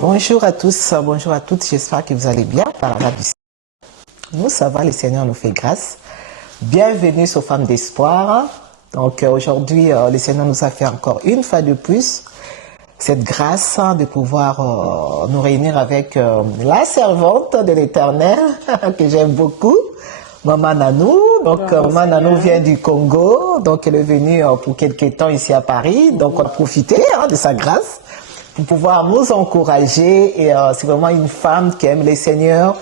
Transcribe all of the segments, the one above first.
Bonjour à tous, bonjour à toutes, j'espère que vous allez bien par la grâce du Seigneur. Nous, ça va, le Seigneur nous fait grâce. Bienvenue sur Femmes d'Espoir. Donc aujourd'hui, le Seigneur nous a fait encore une fois de plus cette grâce de pouvoir nous réunir avec la servante de l'Éternel, que j'aime beaucoup, Maman Nanou. Donc Maman Nanou vient du Congo, donc elle est venue pour quelques temps ici à Paris. Donc on a profité de sa grâce pour pouvoir nous encourager. Et c'est vraiment une femme qui aime le Seigneur.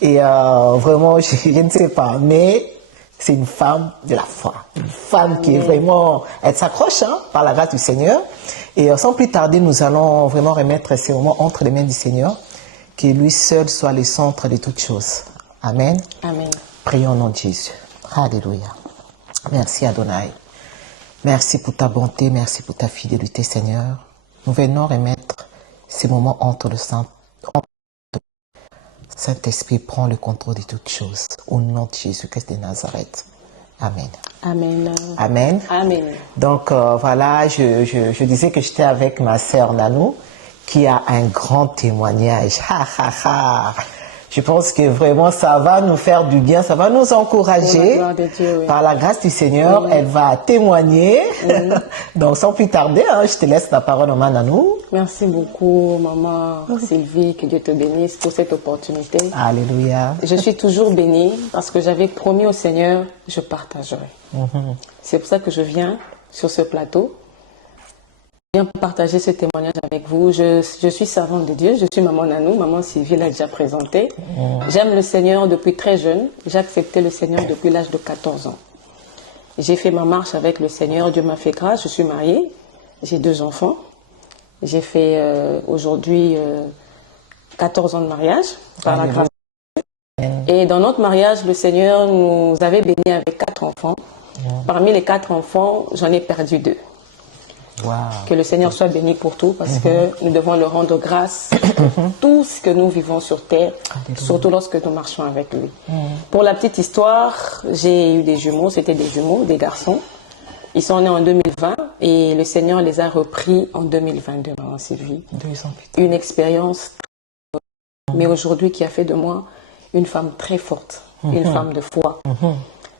Et vraiment, je ne sais pas, mais c'est une femme de la foi. Une femme qui est vraiment, elle s'accroche par la grâce du Seigneur. Et sans plus tarder, nous allons vraiment remettre ces moments entre les mains du Seigneur. Que lui seul soit le centre de toutes choses. Amen. Amen. Prions au nom de Jésus. Alléluia. Merci Adonai. Merci pour ta bonté, merci pour ta fidélité, Seigneur. Nous venons remettre ces moments entre le Saint-Esprit, prend le contrôle de toutes choses. Au nom de Jésus-Christ de Nazareth. Amen. Amen. Amen. Amen. Donc voilà, je disais que j'étais avec ma sœur Nanou, qui a un grand témoignage. Je pense que vraiment ça va nous faire du bien, ça va nous encourager. Dieu, oui. Par la grâce du Seigneur, elle va témoigner. Donc sans plus tarder, je te laisse la parole, Maman Nanou. Merci beaucoup, Maman Sylvie, que Dieu te bénisse pour cette opportunité. Alléluia. Je suis toujours bénie parce que j'avais promis au Seigneur, je partagerai. C'est pour ça que je viens sur ce plateau. Je viens partager ce témoignage avec vous. Je suis servante de Dieu, je suis Maman Nanou, Maman Sylvie l'a déjà présenté. J'aime le Seigneur depuis très jeune. J'ai accepté le Seigneur depuis l'âge de 14 ans. J'ai fait ma marche avec le Seigneur, Dieu m'a fait grâce, je suis mariée, j'ai 2 enfants. J'ai fait aujourd'hui 14 ans de mariage par la grâce. Et dans notre mariage, le Seigneur nous avait bénis avec 4 enfants. Parmi les 4 enfants, j'en ai perdu 2. Wow. Que le Seigneur soit béni pour tout, parce que nous devons le rendre grâce pour tout ce que nous vivons sur terre, surtout lorsque nous marchons avec lui. Pour la petite histoire, j'ai eu des jumeaux, c'était des jumeaux, des garçons. Ils sont nés en 2020 et le Seigneur les a repris en 2022, Maman Sylvie. 2 ans plus tard. Une expérience, mais aujourd'hui qui a fait de moi une femme très forte, une femme de foi.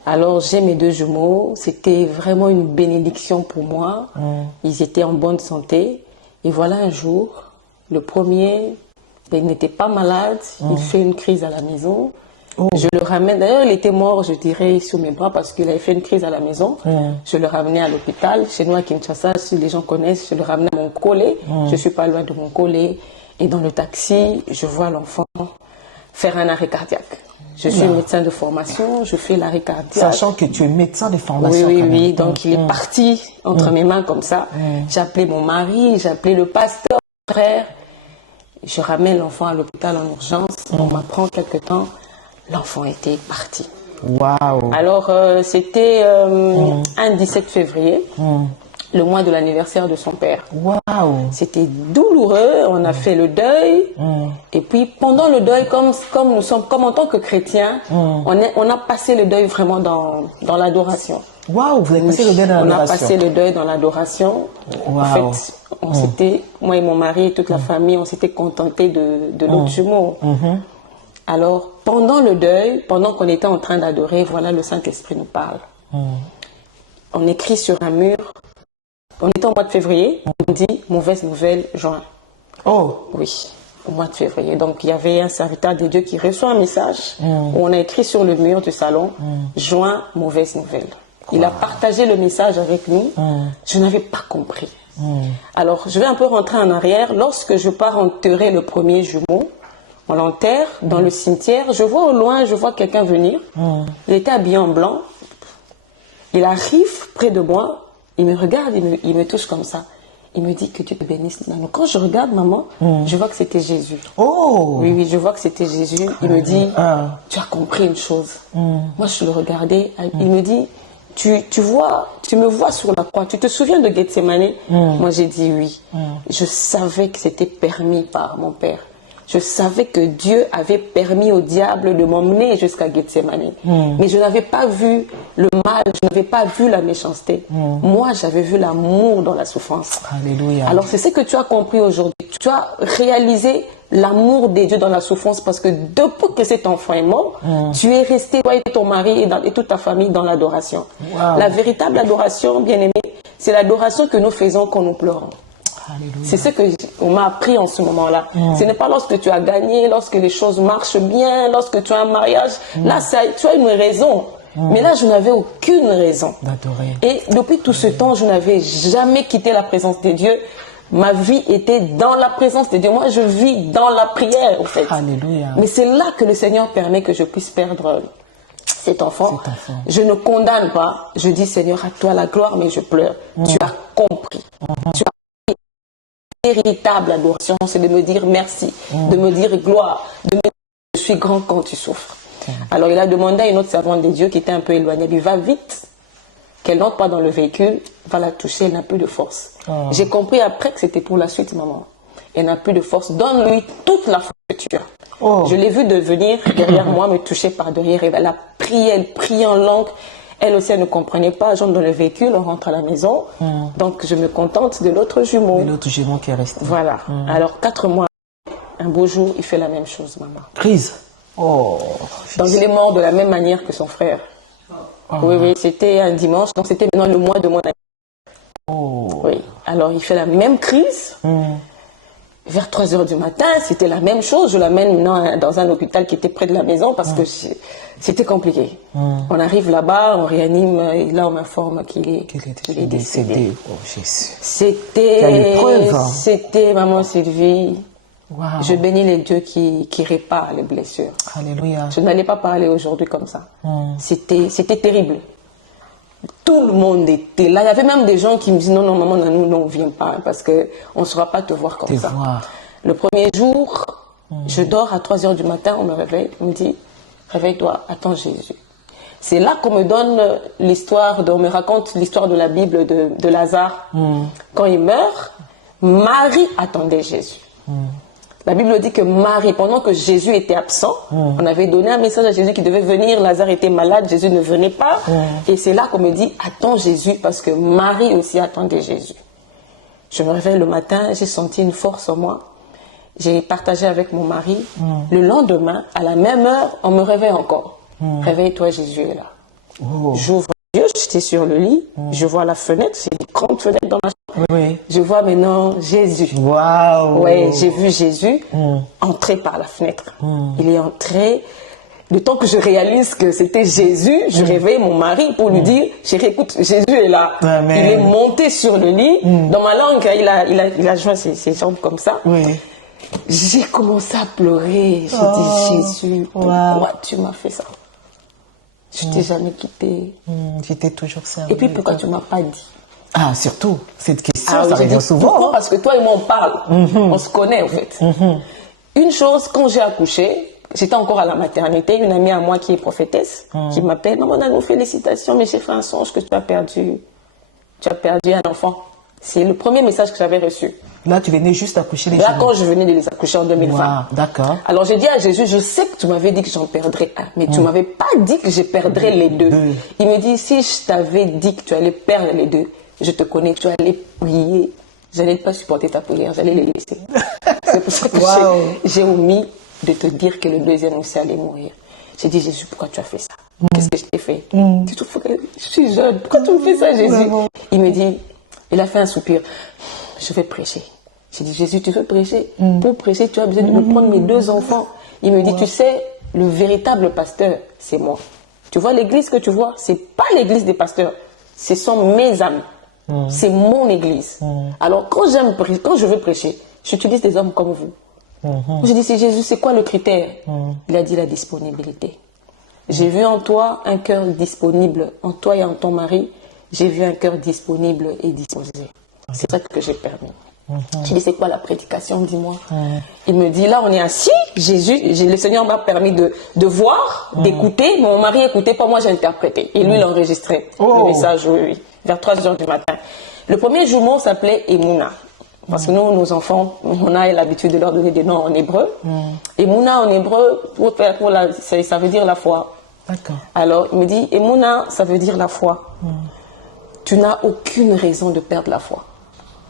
Alors j'ai mes 2 jumeaux, c'était vraiment une bénédiction pour moi. Ils étaient en bonne santé. Et voilà un jour, le premier, il n'était pas malade, il fait une crise à la maison. Je le ramène, d'ailleurs il était mort, je dirais, sur mes bras parce qu'il avait fait une crise à la maison. Je le ramenais à l'hôpital, chez nous à Kinshasa, si les gens connaissent, je le ramenais à mon collé. Je ne suis pas loin de mon collé. Et dans le taxi, je vois l'enfant faire un arrêt cardiaque. Je suis médecin de formation, je fais l'arrêt cardiaque. Sachant que tu es médecin de formation. Oui. Donc il est parti entre mes mains comme ça. J'ai appelé mon mari, j'ai appelé le pasteur, mon frère. Je ramène l'enfant à l'hôpital en urgence. On m'apprend quelque temps, l'enfant était parti. Waouh. Alors c'était un 17 février. Le mois de l'anniversaire de son père. Waouh. C'était douloureux, on a fait le deuil. Et puis pendant le deuil, comme nous sommes, comme en tant que chrétiens, on a passé le deuil vraiment dans l'adoration. Waouh, vous avez passé le deuil dans l'adoration. On a passé le deuil dans l'adoration. En fait, on s'était, moi et mon mari et toute la famille, on s'était contentés de l'autre jumeau. Alors pendant le deuil, pendant qu'on était en train d'adorer, voilà, le Saint-Esprit nous parle. On écrit sur un mur. On était au mois de février, on dit mauvaise nouvelle, juin. Oh. Oui, au mois de février. Donc il y avait un serviteur de Dieu qui reçoit un message où on a écrit sur le mur du salon, juin, mauvaise nouvelle. Il a partagé le message avec nous. Je n'avais pas compris. Alors je vais un peu rentrer en arrière. Lorsque je pars enterrer le premier jumeau, on l'enterre dans le cimetière. Je vois au loin, je vois quelqu'un venir. Il était habillé en blanc. Il arrive près de moi. Il me regarde, il me touche comme ça. Il me dit que Dieu te bénisse. Quand je regarde maman, je vois que c'était Jésus. Oh. Oui, je vois que c'était Jésus. Il me dit, tu as compris une chose. Moi, je le regardais. Il me dit, tu me vois sur la croix. Tu te souviens de Gethsemane? Moi, j'ai dit oui. Je savais que c'était permis par mon père. je savais que Dieu avait permis au diable de m'emmener jusqu'à Gethsemane. Mais je n'avais pas vu le mal, je n'avais pas vu la méchanceté. Moi, j'avais vu l'amour dans la souffrance. Alléluia. Alors, c'est ce que tu as compris aujourd'hui. Tu as réalisé l'amour de Dieu dans la souffrance parce que depuis que cet enfant est mort, tu es resté, toi et ton mari et toute ta famille, dans l'adoration. Wow. La véritable adoration, bien-aimé, c'est l'adoration que nous faisons quand nous pleurons. C'est ce qu'on m'a appris en ce moment-là. Ce n'est pas lorsque tu as gagné, lorsque les choses marchent bien, lorsque tu as un mariage. Là, tu as une raison. Mais là, je n'avais aucune raison. D'adorer. Et depuis tout ce temps, je n'avais jamais quitté la présence de Dieu. Ma vie était dans la présence de Dieu. Moi, je vis dans la prière, en fait. Alléluia. Mais c'est là que le Seigneur permet que je puisse perdre cet enfant. Je ne condamne pas. Je dis, Seigneur, à toi la gloire, mais je pleure. Tu as compris. Tu as véritable adoration, c'est de me dire merci, de me dire gloire, de me dire je suis grand quand tu souffres. Alors il a demandé à une autre servante de Dieu qui était un peu éloignée, il dit va vite, qu'elle n'entre pas dans le véhicule, va la toucher, elle n'a plus de force. J'ai compris après que c'était pour la suite, maman. Elle n'a plus de force, donne-lui toute la force que tu as. Je l'ai vue de venir derrière moi, me toucher par derrière, et elle a prié, elle prie en langue. Elle aussi, elle ne comprenait pas. J'entre dans le véhicule, on rentre à la maison. Donc, je me contente de l'autre jumeau. De l'autre jumeau qui est resté. Voilà. Alors, 4 mois, un beau jour, il fait la même chose, maman. Crise. Oh. Donc, il est mort de la même manière que son frère. Oui, oui, c'était un dimanche. Donc, c'était maintenant le mois de mon anniversaire. Oui. Alors, il fait la même crise. Vers 3 heures du matin, c'était la même chose. Je l'amène maintenant dans un hôpital qui était près de la maison parce que c'était compliqué. On arrive là-bas, on réanime et là on m'informe qu'il est décédé. Oh Jésus. C'était maman Sylvie. Wow. Je bénis les dieux qui réparent les blessures. Alléluia. Je n'allais pas parler aujourd'hui comme ça. C'était terrible. Tout le monde était là. Il y avait même des gens qui me disaient non, maman, nous, on ne vient pas parce qu'on ne saura pas te voir comme ça. Le premier jour, je dors à 3 heures du matin, on me réveille, on me dit réveille-toi, attends Jésus. C'est là qu'on me donne l'histoire, on me raconte l'histoire de la Bible de Lazare. Quand il meurt, Marie attendait Jésus. La Bible dit que Marie, pendant que Jésus était absent, on avait donné un message à Jésus qui devait venir, Lazare était malade, Jésus ne venait pas. Et c'est là qu'on me dit, attends Jésus, parce que Marie aussi attendait Jésus. Je me réveille le matin, j'ai senti une force en moi. J'ai partagé avec mon mari. Le lendemain, à la même heure, on me réveille encore. Réveille-toi, Jésus est là. J'ouvre les yeux, j'étais sur le lit, je vois la fenêtre, c'est une grande fenêtre dans ma chambre. Je vois maintenant Jésus. Waouh. Ouais, j'ai vu Jésus entrer par la fenêtre. Il est entré. Le temps que je réalise que c'était Jésus, je réveille mon mari pour lui dire, chérie, écoute, Jésus est là. Amen. Il est monté sur le lit. Dans ma langue, il a joint ses jambes comme ça. J'ai commencé à pleurer. J'ai dit, Jésus, pourquoi tu m'as fait ça? Je t'ai jamais quitté. J'étais toujours servi. Et puis pourquoi tu m'as pas dit? Ah, surtout, cette question, Ah, ça revient souvent. Pourquoi? Parce que toi et moi, on parle. On se connaît, en fait. Une chose, quand j'ai accouché, j'étais encore à la maternité, une amie à moi qui est prophétesse, qui m'appelle, maman, Nanou, félicitations, mais j'ai fait un songe que tu as perdu un enfant. C'est le premier message que j'avais reçu. Là, tu venais juste accoucher les Là, jumeaux. quand je venais de les accoucher en 2020. Wow, d'accord. Alors, j'ai dit à Jésus, je sais que tu m'avais dit que j'en perdrais un, mais tu m'avais pas dit que je perdrais les deux. Il me dit, si je t'avais dit que tu allais perdre les deux, je te connais, tu allais prier. Je n'allais pas supporter ta prière, j'allais les laisser. C'est pour ça que j'ai omis de te dire que le deuxième aussi allait mourir. J'ai dit, Jésus, pourquoi tu as fait ça? Qu'est-ce que je t'ai fait? Tu trouves que je suis jeune, pourquoi tu me fais ça, Jésus? Il me dit, il a fait un soupir, je vais prêcher. J'ai dit, Jésus, tu veux prêcher? Pour prêcher, tu as besoin de me prendre mes 2 enfants. Il me dit, tu sais, le véritable pasteur, c'est moi. Tu vois l'église que tu vois, c'est pas l'église des pasteurs, ce sont mes amis. C'est mon église. Alors, quand je veux prêcher, j'utilise des hommes comme vous. Je dis, c'est Jésus, c'est quoi le critère? Il a dit la disponibilité. J'ai vu en toi un cœur disponible, en toi et en ton mari, j'ai vu un cœur disponible et disposé. C'est ça que j'ai permis. Je dis, c'est quoi la prédication, dis-moi? Il me dit, là, on est assis, Jésus, le Seigneur m'a permis de voir, d'écouter. Mon mari écoutait pas, moi j'ai interprété. Et lui, il enregistrait le message, vers 3 heures du matin. Le premier jumeau s'appelait Emouna. Parce que nous, nos enfants, on a l'habitude de leur donner des noms en hébreu. Et Mouna en hébreu, ça veut dire la foi. D'accord. Alors, il me dit, et Mouna, ça veut dire la foi. Tu n'as aucune raison de perdre la foi.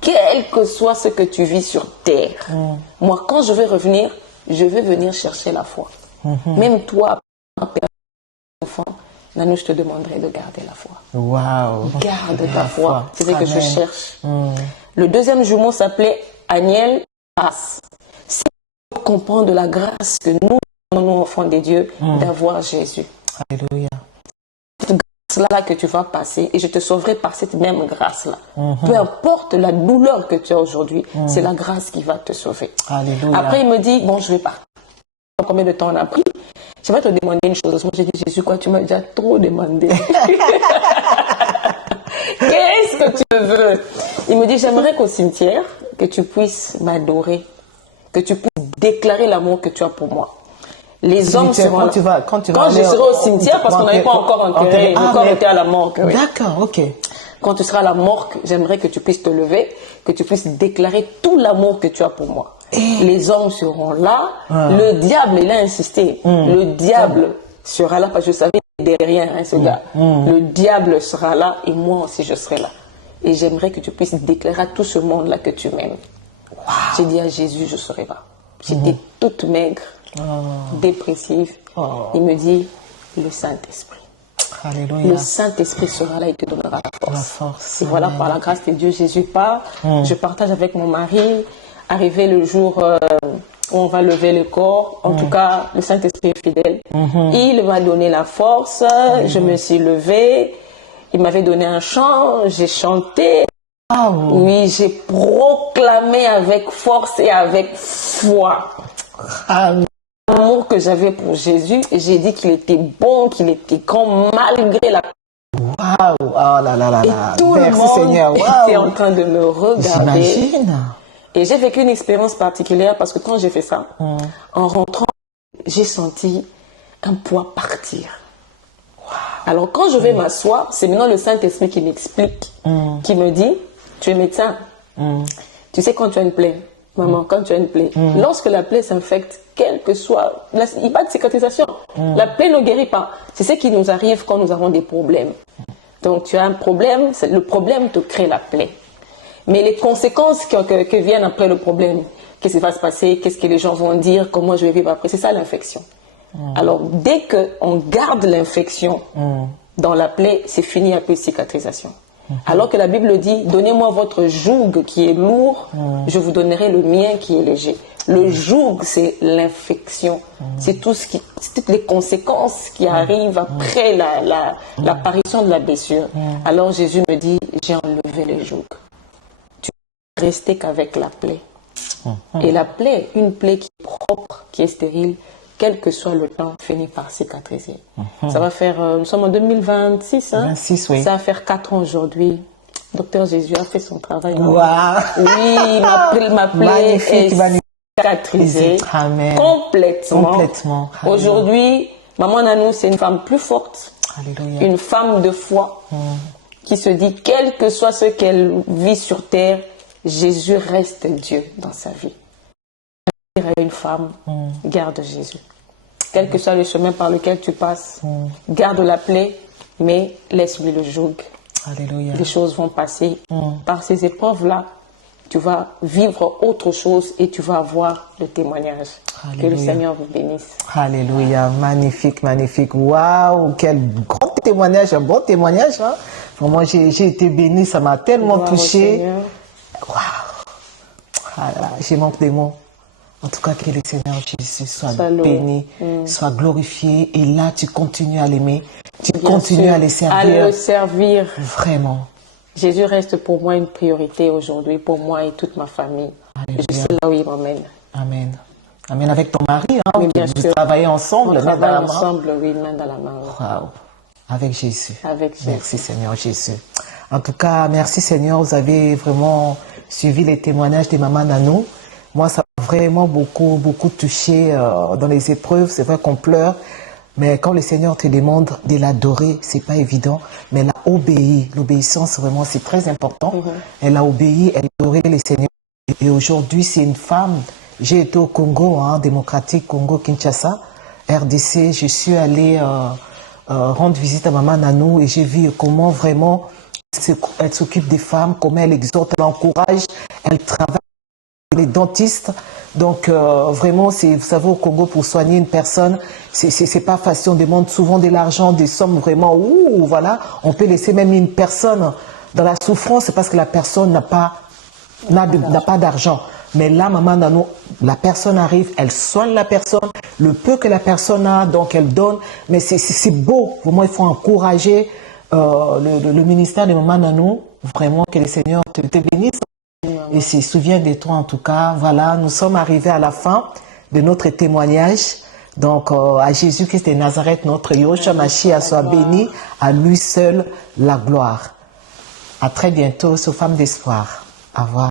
Quel que soit ce que tu vis sur terre. Moi, quand je vais revenir, je vais venir chercher la foi. Même toi, enfant, Nanou, je te demanderai de garder la foi. Waouh. Garde ta foi. C'est ce que je Amen. cherche. Le deuxième jumeau s'appelait Aniel Grâce. C'est pour comprendre la grâce que nous, enfants des dieux, d'avoir Jésus. Alléluia. Cette grâce-là que tu vas passer, et je te sauverai par cette même grâce-là. Peu importe la douleur que tu as aujourd'hui, c'est la grâce qui va te sauver. Alléluia. Après, il me dit, bon, je vais partir. Combien de temps on a pris? Je vais te demander une chose. Moi, j'ai dit, Jésus, quoi, tu m'as déjà trop demandé. Qu'est-ce que tu veux? Il me dit, j'aimerais qu'au cimetière, que tu puisses m'adorer, que tu puisses déclarer l'amour que tu as pour moi. Les hommes seront là. Quand je serai au cimetière, parce qu'on n'avait pas encore enterré, encore été à la morgue. Oui. D'accord, ok. Quand tu seras à la morgue, j'aimerais que tu puisses te lever, que tu puisses déclarer tout l'amour que tu as pour moi. Les hommes seront là. Le diable, il a insisté. Le diable sera là, parce que je savais derrière ce gars. Le diable sera là et moi aussi je serai là. Et j'aimerais que tu puisses déclarer à tout ce monde-là que tu m'aimes. Wow. J'ai dit à Jésus, je serai là. J'étais toute maigre, dépressive. Il me dit, le Saint-Esprit. Alléluia. Le Saint-Esprit sera là et te donnera la force. La force. Et voilà, par la grâce de Dieu, Jésus part. Je partage avec mon mari. Arrivé le jour où on va lever le corps, en tout cas, le Saint-Esprit est fidèle. Il m'a donné la force, je me suis levée, il m'avait donné un chant, j'ai chanté. Oui, j'ai proclamé avec force et avec foi. L'amour que j'avais pour Jésus, et j'ai dit qu'il était bon, qu'il était grand, malgré la... Waouh, oh là là là Et là. tout Merci le monde Seigneur. était en train de me regarder. J'imagine. Et j'ai vécu une expérience particulière parce que quand j'ai fait ça, en rentrant, j'ai senti un poids partir. Alors quand je vais m'asseoir, c'est maintenant le Saint-Esprit qui m'explique, qui me dit, tu es médecin. Tu sais quand tu as une plaie, maman, quand tu as une plaie, lorsque la plaie s'infecte, quel que soit, il n'y a pas de cicatrisation. La plaie ne guérit pas. C'est ce qui nous arrive quand nous avons des problèmes. Donc tu as un problème, le problème te crée la plaie. Mais les conséquences que viennent après le problème, qu'est-ce qui va se passer, qu'est-ce que les gens vont dire, comment je vais vivre après, c'est ça l'infection. Alors, dès qu'on garde l'infection dans la plaie, c'est fini, il n'y a plus de cicatrisation. Alors que la Bible dit, donnez-moi votre joug qui est lourd, je vous donnerai le mien qui est léger. Le joug, c'est l'infection. C'est toutes les conséquences qui arrivent après l'apparition de la blessure. Alors Jésus me dit, j'ai enlevé le joug. Rester qu'avec la plaie. Et la plaie, une plaie qui est propre, qui est stérile, quel que soit le temps, finit par cicatriser. Ça va faire, nous sommes en 2026, hein? 26, oui. Ça va faire 4 ans aujourd'hui. Docteur Jésus a fait son travail. Wow. Oui, ma plaie est cicatrisée. Amen. Complètement. Aujourd'hui, maman Nanou, c'est une femme plus forte. Alléluia. Une femme de foi qui se dit, quel que soit ce qu'elle vit sur terre, Jésus reste Dieu dans sa vie. À une femme, garde Jésus. Quel que soit le chemin par lequel tu passes, garde la plaie, mais laisse-lui le joug. Alléluia. Les choses vont passer. Par ces épreuves-là, tu vas vivre autre chose et tu vas avoir le témoignage. Alléluia. Que le Seigneur vous bénisse. Alléluia. Magnifique, magnifique. Waouh, quel grand témoignage, un bon témoignage. Hein? Vraiment, j'ai été bénie, ça m'a tellement touché. Waouh! Ah là, j'ai manque des mots. En tout cas, que le Seigneur Jésus soit béni, soit glorifié. Et là, tu continues à l'aimer. Tu continues à le servir. À le servir. Vraiment. Jésus reste pour moi une priorité aujourd'hui, pour moi et toute ma famille. Alléluia. Je sais là où il m'emmène. Amen. Amen. Avec ton mari, hein, oui, bien vous sûr. travaillez ensemble, on travaille ensemble, oui, main dans la main. Waouh. Avec Jésus. Avec Jésus. Merci Seigneur Jésus. En tout cas, merci Seigneur, vous avez vraiment suivi les témoignages de Maman Nanou. Moi, ça m'a vraiment beaucoup touché dans les épreuves. C'est vrai qu'on pleure, mais quand le Seigneur te demande de l'adorer, c'est pas évident, mais elle a obéi. L'obéissance, vraiment, c'est très important. Elle a obéi, elle a adoré le Seigneur. Et aujourd'hui, c'est une femme. J'ai été au Congo, démocratique, Congo-Kinshasa, RDC. Je suis allée rendre visite à Maman Nanou et j'ai vu comment vraiment elle s'occupe des femmes, comment elle exhorte, elle encourage, elle travaille avec les dentistes. Donc vraiment, vous savez, au Congo, pour soigner une personne, c'est pas facile. On demande souvent de l'argent, des sommes vraiment, voilà. On peut laisser même une personne dans la souffrance, c'est parce que la personne n'a pas d'argent. Mais là, Maman Nanou, la personne arrive, elle soigne la personne, le peu que la personne a, donc elle donne. Mais c'est beau. Vraiment, il faut encourager le ministère de Maman Nanou. Vraiment, que le Seigneur te bénisse. Et se souvient de toi en tout cas. Voilà, nous sommes arrivés à la fin de notre témoignage. Donc, à Jésus-Christ de Nazareth, notre Yahshua Mashiach soit béni, à lui seul la gloire. À très bientôt sur Femmes d'Espoir. Au revoir.